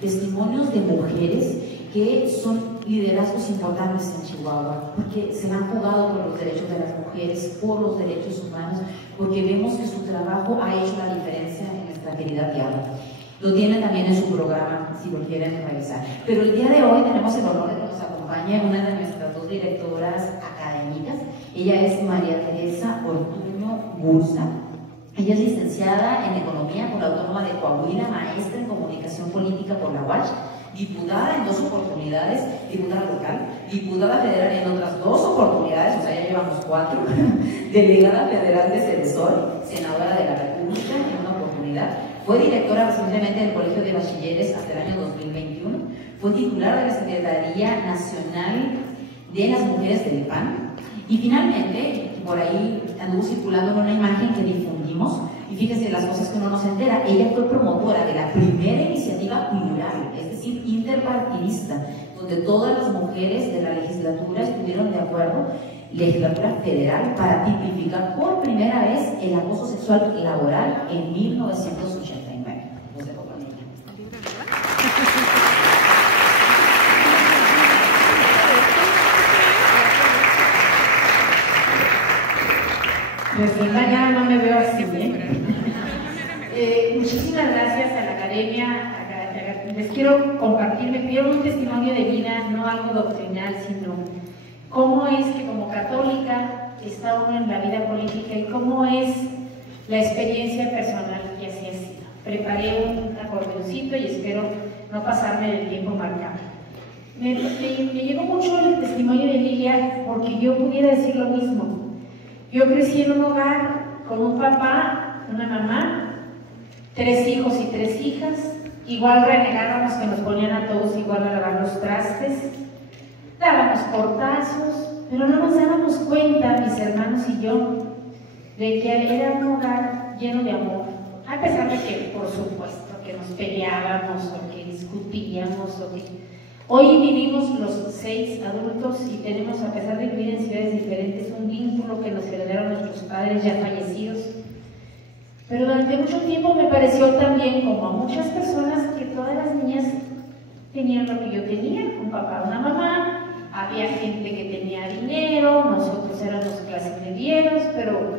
testimonios de mujeres que son liderazgos importantes en Chihuahua, porque se han jugado por los derechos de las mujeres, por los derechos humanos, porque vemos que su trabajo ha hecho la diferencia en nuestra querida tierra. Lo tienen también en su programa, si lo quieren revisar. Pero el día de hoy tenemos el honor de que nos acompañe una de nuestras dos directoras académicas. Ella es María Teresa Ortuño Bursa. Ella es licenciada en Economía por la Autónoma de Coahuila, maestra en Comunicación Política por la UACH, diputada en 2 oportunidades, diputada local, diputada federal en otras 2 oportunidades, o sea, ya llevamos 4, delegada federal de Cedesol, senadora de la República en una oportunidad, fue directora recientemente del Colegio de Bachilleres hasta el año 2021, fue titular de la Secretaría Nacional de las Mujeres del PAN, y finalmente, por ahí anduvo circulando en una imagen que difundimos, y fíjense las cosas que uno no se entera, ella fue promotora de la primera iniciativa plural, es decir, interpartidista, donde todas las mujeres de la legislatura estuvieron de acuerdo, legislatura federal, para tipificar por primera vez el acoso sexual laboral en 1989. Los dejo con ella. Desde mañana no me veo así, muchísimas gracias a la academia. Les quiero compartir, me pidieron un testimonio de vida, no algo doctrinal, sino cómo es que como católica está uno en la vida política y cómo es la experiencia personal que así ha sido. Preparé un acordeoncito y espero no pasarme del tiempo marcado. Me llegó mucho el testimonio de Lilia porque yo pudiera decir lo mismo. Yo crecí en un hogar con un papá, una mamá, 3 hijos y 3 hijas. Igual renegábamos que nos ponían a todos igual a lavar los trastes, dábamos portazos, pero no nos dábamos cuenta, mis hermanos y yo, de que era un hogar lleno de amor, a pesar de que, por supuesto, que nos peleábamos o que discutíamos o que... Hoy vivimos los 6 adultos y tenemos, a pesar de vivir en ciudades diferentes, un vínculo que nos heredaron nuestros padres ya fallecidos. Pero durante mucho tiempo me pareció también, como a muchas personas, que todas las niñas tenían lo que yo tenía, un papá, una mamá, había gente que tenía dinero, nosotros éramos clase medieros, pero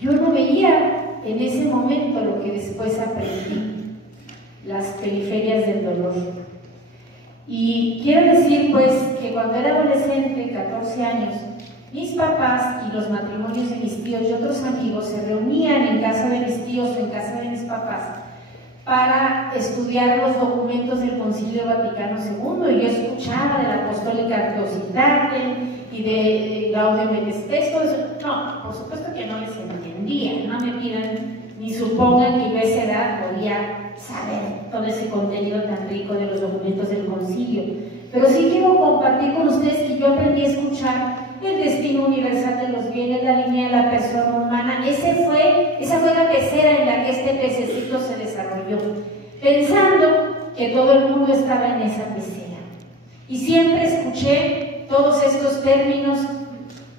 yo no veía en ese momento lo que después aprendí, las periferias del dolor. Y quiero decir pues que cuando era adolescente, 14 años, mis papás y los matrimonios de mis tíos y otros amigos se reunían en casa de mis tíos o en casa de mis papás para estudiar los documentos del Concilio Vaticano II, y yo escuchaba de la Apostólica Theositate y de Gaudium et Spes, todo eso. No, por supuesto que no les entendía, no me pidan ni supongan que yo a esa edad podía saber todo ese contenido tan rico de los documentos del concilio, pero sí quiero compartir con ustedes que yo aprendí a escuchar el destino universal de los bienes, la línea de la persona humana. Esa fue la pecera en la que este pececito se desarrolló, pensando que todo el mundo estaba en esa pecera. Y siempre escuché todos estos términos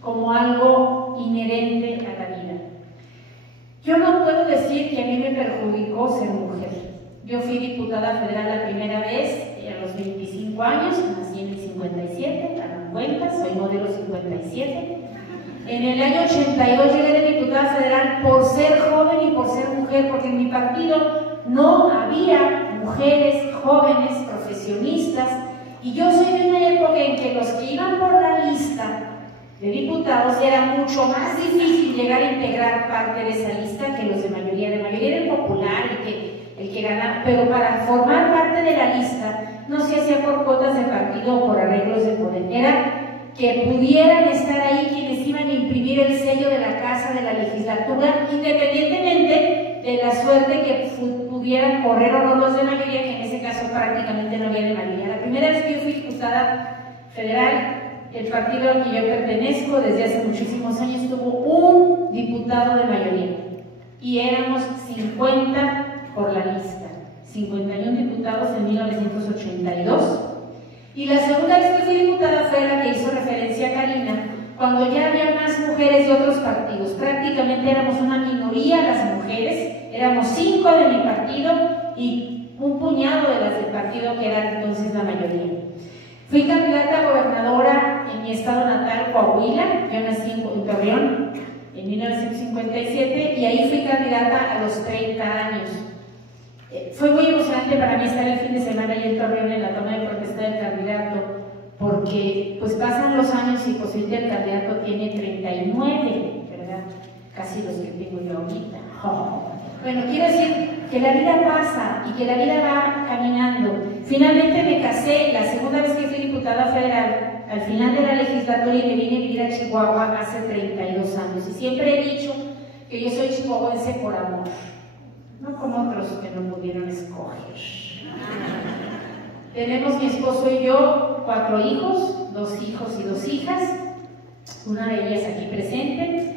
como algo inherente a la vida. Yo no puedo decir que a mí me perjudicó ser mujer. Yo fui diputada federal la primera vez a los 25 años, nací en el 57, hagan cuenta, soy modelo 57. En el año 82 llegué de diputada federal por ser joven y por ser mujer, porque en mi partido no había mujeres jóvenes profesionistas, y yo soy de una época en que los que iban por la lista de diputados era mucho más difícil llegar a integrar parte de esa lista que los de mayoría. De mayoría era el popular, el que ganaba, pero para formar parte de la lista no se hacía por cuotas de partido o por arreglos de poder, era que pudieran estar ahí quienes iban a imprimir el sello de la Casa de la Legislatura, independientemente de la suerte que pudieran correr o no los de mayoría, que en ese caso prácticamente no había de mayoría. La primera vez que yo fui diputada federal, el partido al que yo pertenezco desde hace muchísimos años tuvo un diputado de mayoría y éramos 50 por la lista, 51 diputados en 1982. Y la segunda vez que fui diputada fue la que hizo referencia Karina, cuando ya había más mujeres de otros partidos. Prácticamente éramos una minoría las mujeres, éramos 5 de mi partido y un puñado de las del partido que era entonces la mayoría. Fui candidata a gobernadora en mi estado natal, Coahuila. Yo nací en Torreón en 1957 y ahí fui candidata a los 30 años. Fue muy emocionante para mí estar el fin de semana ahí en Torreón en la toma de protesta del candidato, porque pues pasan los años y pues el candidato tiene 39, ¿verdad? Casi los que tengo yo ahorita. Bueno, quiero decir que la vida pasa y que la vida va caminando. Finalmente me casé, la segunda vez que fui diputada federal, al final de la legislatura, y me vine a vivir a Chihuahua hace 32 años. Y siempre he dicho que yo soy chihuahuense por amor, no como otros que no pudieron escoger. Tenemos mi esposo y yo 4 hijos, 2 hijos y 2 hijas, una de ellas aquí presente.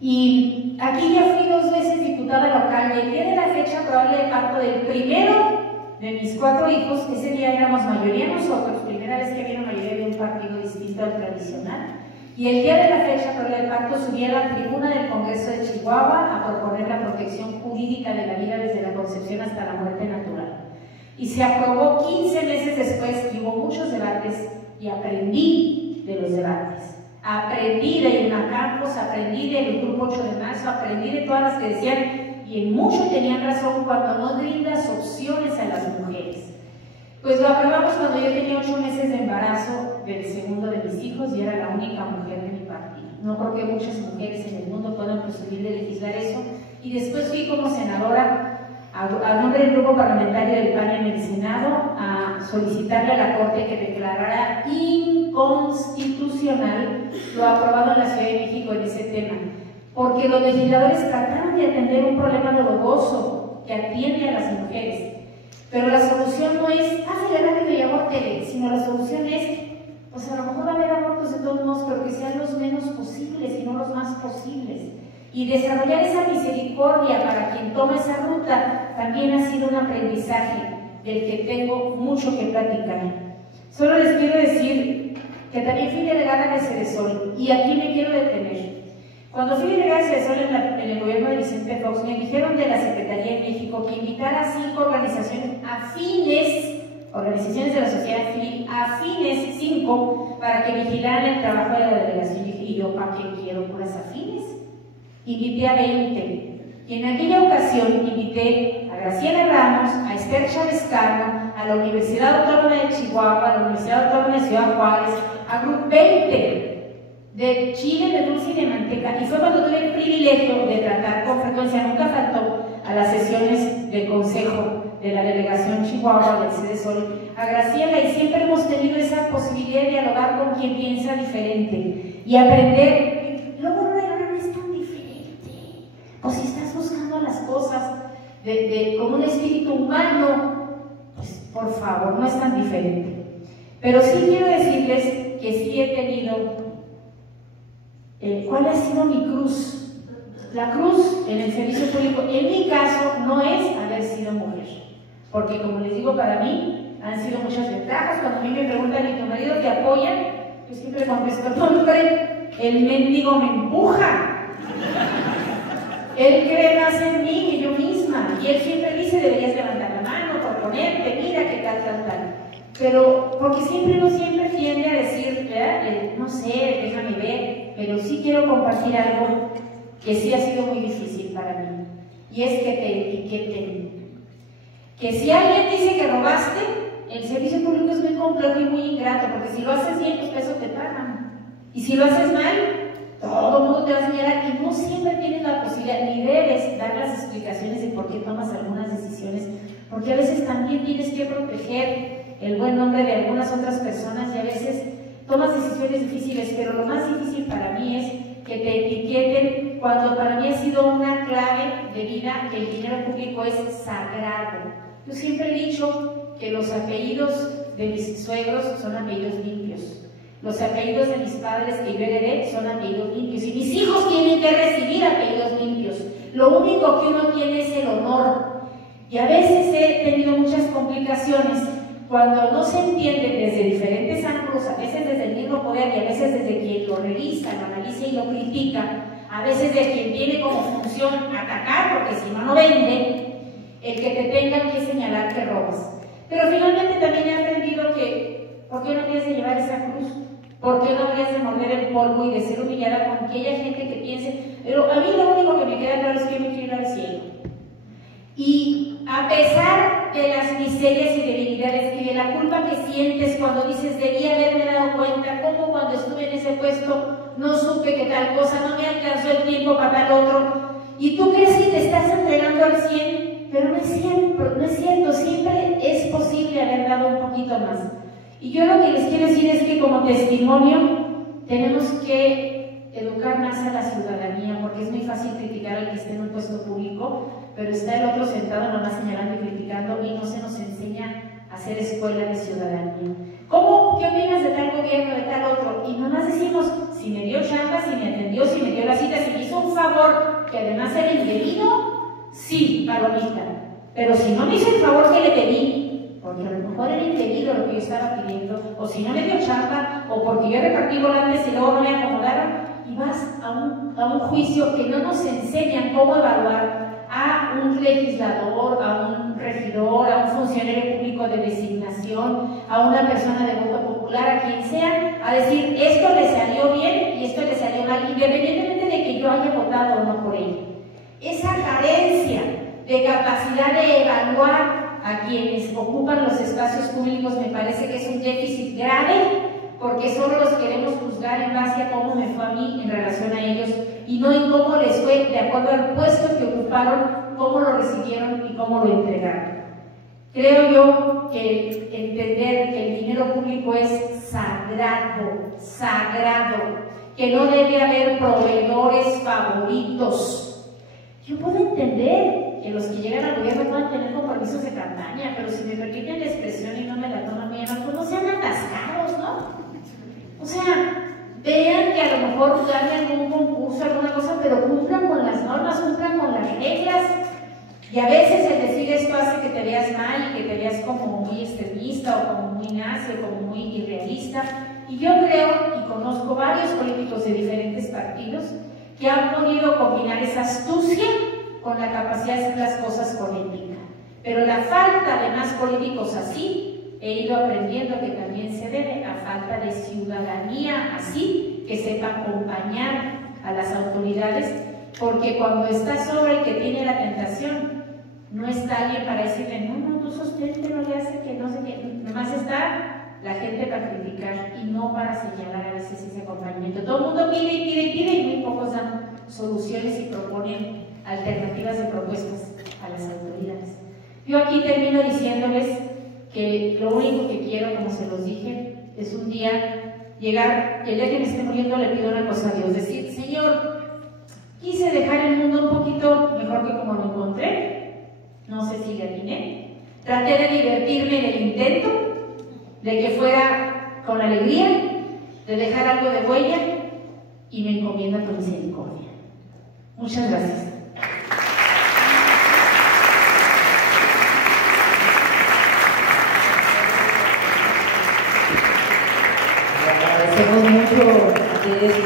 Y aquí ya fui 2 veces diputada local y el día de la fecha probable de parto del primero de mis 4 hijos, ese día éramos mayoría nosotros, primera vez que había una mayoría de un partido distinto al tradicional, y el día de la fecha probable de parto subí a la tribuna del Congreso de Chihuahua a proponer la protección jurídica de la vida desde la concepción hasta la muerte natural. Y se aprobó 15 meses después y hubo muchos debates y aprendí de los debates. Aprendí de Irma Campos, aprendí del Grupo 8 de marzo, aprendí de todas las que decían, y en mucho tenían razón, cuando no brindas opciones a las mujeres. Pues lo aprobamos cuando yo tenía 8 meses de embarazo del segundo de mis hijos y era la única mujer de mi partido. No creo que muchas mujeres en el mundo puedan presumir de legislar eso. Y después fui como senadora a nombre del grupo parlamentario del PAN en el Senado a solicitarle a la Corte que declarara inconstitucional lo aprobado en la Ciudad de México en ese tema, porque los legisladores trataron de atender un problema doloroso que atiende a las mujeres, pero la solución no es hazle rápido y abórtele, sino la solución es, pues a lo mejor va a haber abortos de todos modos, pero que sean los menos posibles y no los más posibles. Y desarrollar esa misericordia para quien toma esa ruta también ha sido un aprendizaje del que tengo mucho que platicar. Solo les quiero decir que también fui delegada de Cedesol y aquí me quiero detener. Cuando fui delegada de Cedesol en el gobierno de Vicente Fox, me dijeron de la Secretaría de México que invitara a 5 organizaciones afines, organizaciones de la sociedad civil afines, 5, para que vigilaran el trabajo de la delegación. Y yo, ¿para qué quiero puras afines? Invité a 20 y en aquella ocasión invité a Graciela Ramos, a Esther Chávez Cano, a la Universidad Autónoma de Chihuahua, a la Universidad Autónoma de Ciudad Juárez, a Grupo 20 de chile, de dulce y de manteca, y fue cuando tuve el privilegio de tratar con frecuencia, nunca faltó a las sesiones del consejo de la delegación Chihuahua del Cedesol, a Graciela, y siempre hemos tenido esa posibilidad de dialogar con quien piensa diferente y aprender. Luego no es tan diferente, o si estás buscando las cosas con un espíritu humano, pues por favor, no es tan diferente. Pero sí quiero decirles que sí he tenido, ¿cuál ha sido mi cruz? La cruz en el servicio público, en mi caso, no es haber sido mujer, porque como les digo, para mí han sido muchas ventajas. Cuando a mí me preguntan, ¿y tu marido te apoya? Yo siempre contesto, no, hombre, el mendigo me empuja. Él cree más en mí que yo misma, y él siempre dice, deberías levantar la mano, proponerte, mira que tal. Pero, porque uno siempre tiende a decir, no sé, déjame ver, pero sí quiero compartir algo que sí ha sido muy difícil para mí, y es que te etiqueten. Que si alguien dice que robaste, el servicio público es muy complejo y muy ingrato, porque si lo haces bien, pues eso te pagan, y si lo haces mal, todo el mundo te va a señalar, y no siempre tienes la posibilidad, ni debes dar las explicaciones de por qué tomas algunas decisiones, porque a veces también tienes que proteger el buen nombre de algunas otras personas y a veces tomas decisiones difíciles, pero lo más difícil para mí es que te etiqueten, cuando para mí ha sido una clave de vida que el dinero público es sagrado. Yo siempre he dicho que los apellidos de mis suegros son apellidos limpios. Los apellidos de mis padres que yo heredé son apellidos limpios, y mis hijos tienen que recibir apellidos limpios. Lo único que uno tiene es el honor, y a veces he tenido muchas complicaciones cuando no se entiende desde diferentes ángulos, a veces desde el mismo poder y a veces desde quien lo revisa, lo analiza y lo critica, a veces de quien tiene como función atacar, porque si no, no vende. el que te tengan que señalar que robas. Pero finalmente también he aprendido que, ¿por qué no habrías de llevar esa cruz? ¿Por qué no habrías de morder el polvo y de ser humillada con aquella gente que piense? Pero a mí lo único que me queda claro es que yo me quiero ir al cielo. Y a pesar de las miserias y debilidades y de la culpa que sientes cuando dices, debí haberme dado cuenta, como cuando estuve en ese puesto no supe que tal cosa, no me alcanzó el tiempo para tal otro, y tú crees que te estás entregando al 100, pero no es cierto, siempre es posible haber dado un poquito más. Y yo lo que les quiero decir es que como testimonio tenemos que educar más a la ciudadanía, porque es muy fácil criticar al que esté en un puesto público, pero está el otro sentado nomás señalando y criticando y no se nos enseña a hacer escuela de ciudadanía. ¿Cómo? ¿Qué opinas de tal gobierno, de tal otro? Y nomás decimos, si me dio chamba, si me atendió, si me dio la cita, si me hizo un favor, que además era indebido, sí, palomita. Pero si no me hizo el favor que le pedí, porque a lo mejor era indebido lo que yo estaba pidiendo, o si no me dio chamba, o porque yo repartí volantes y luego no me acomodaron, y vas a un juicio que no nos enseñan cómo evaluar a un legislador, a un regidor, a un funcionario público de designación, a una persona de voto popular, a quien sea, a decir, esto le salió bien y esto le salió mal, independientemente de que yo haya votado o no por ello. Esa carencia de capacidad de evaluar a quienes ocupan los espacios públicos me parece que es un déficit grave, porque solo los queremos juzgar en base a cómo me fue a mí en relación a ellos y no en cómo les fue de acuerdo al puesto que ocuparon, cómo lo recibieron y cómo lo entregaron. Creo yo que entender que el dinero público es sagrado, que no debe haber proveedores favoritos. Yo puedo entender que los que llegan al gobierno puedan tener compromisos de campaña, pero si me permiten la expresión y no me la toman bien, pues no sean atascados, ¿no? O sea, vean que a lo mejor ganen algún concurso, alguna cosa, pero cumplan con las normas, cumplan con las reglas. Y a veces el decir esto hace que te veas mal y que te veas como muy extremista o como muy nazi o como muy irrealista. Y yo creo, y conozco varios políticos de diferentes partidos, que han podido combinar esa astucia con la capacidad de hacer las cosas con ética. Pero la falta de más políticos así, he ido aprendiendo que también se debe a falta de ciudadanía así, que sepa acompañar a las autoridades, porque cuando está sobre el que tiene la tentación, no está alguien para decirle, no, tú sostente, no le hace que no sé qué, nomás está la gente para criticar y no para señalar a veces ese acompañamiento. Todo el mundo pide y muy pocos dan soluciones y proponen alternativas de propuestas a las autoridades. Yo aquí termino diciéndoles que lo único que quiero, como se los dije, es un día llegar, y el día que me esté muriendo le pido una cosa a Dios, decir, Señor, quise dejar el mundo un poquito mejor que como lo encontré, no sé si le atiné, traté de divertirme en el intento, de que fuera con alegría, de dejar algo de huella, y me encomiendo a tu misericordia. Muchas gracias. Agradecemos mucho a ustedes.